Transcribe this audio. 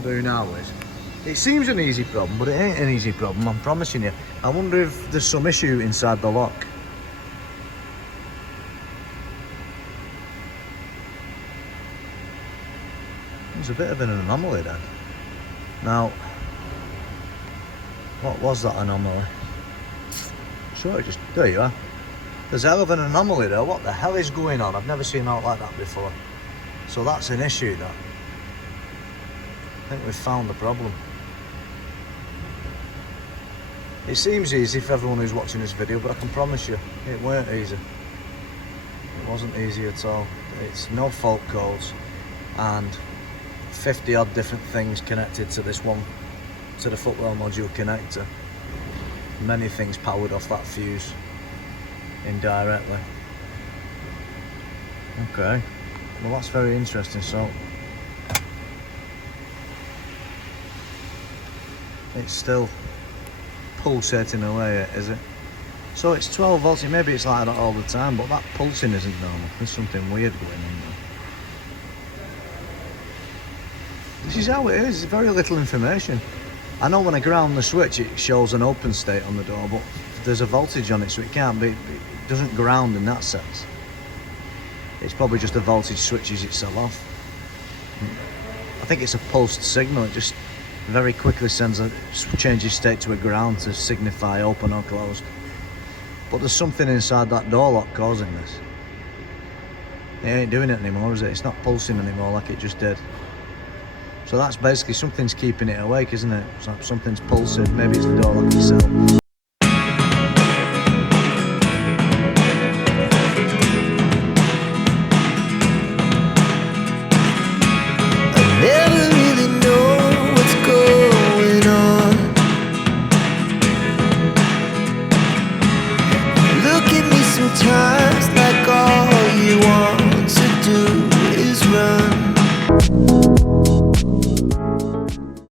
we'll do now is, it seems an easy problem, but it ain't an easy problem, I'm promising you. I wonder if there's some issue inside the lock. There's a bit of an anomaly then. Now, what was that anomaly? Sure, there you are. There's a hell of an anomaly there. What the hell is going on? I've never seen out like that before. So that's an issue, that. I think we've found the problem. It seems easy for everyone who's watching this video, but I can promise you, it weren't easy. It wasn't easy at all. It's no fault codes and 50 odd different things connected to this one, to the footwell module connector. Many things powered off that fuse indirectly. Okay, well that's very interesting. So it's still pulsating away, is it? So it's 12 volts, maybe it's like that all the time, but that pulsing isn't normal. There's something weird going on there. This is how it is, very little information. I know when I ground the switch it shows an open state on the door, but there's a voltage on it, so it can't be, it doesn't ground in that sense. It's probably just the voltage switches itself off. I think it's a pulsed signal, it just very quickly changes state to a ground to signify open or closed. But there's something inside that door lock causing this. It ain't doing it anymore, is it? It's not pulsing anymore like it just did. So that's basically something's keeping it awake, isn't it? It's like something's pulsing. Maybe it's the door lock itself. I never really know what's going on. Look at me sometimes.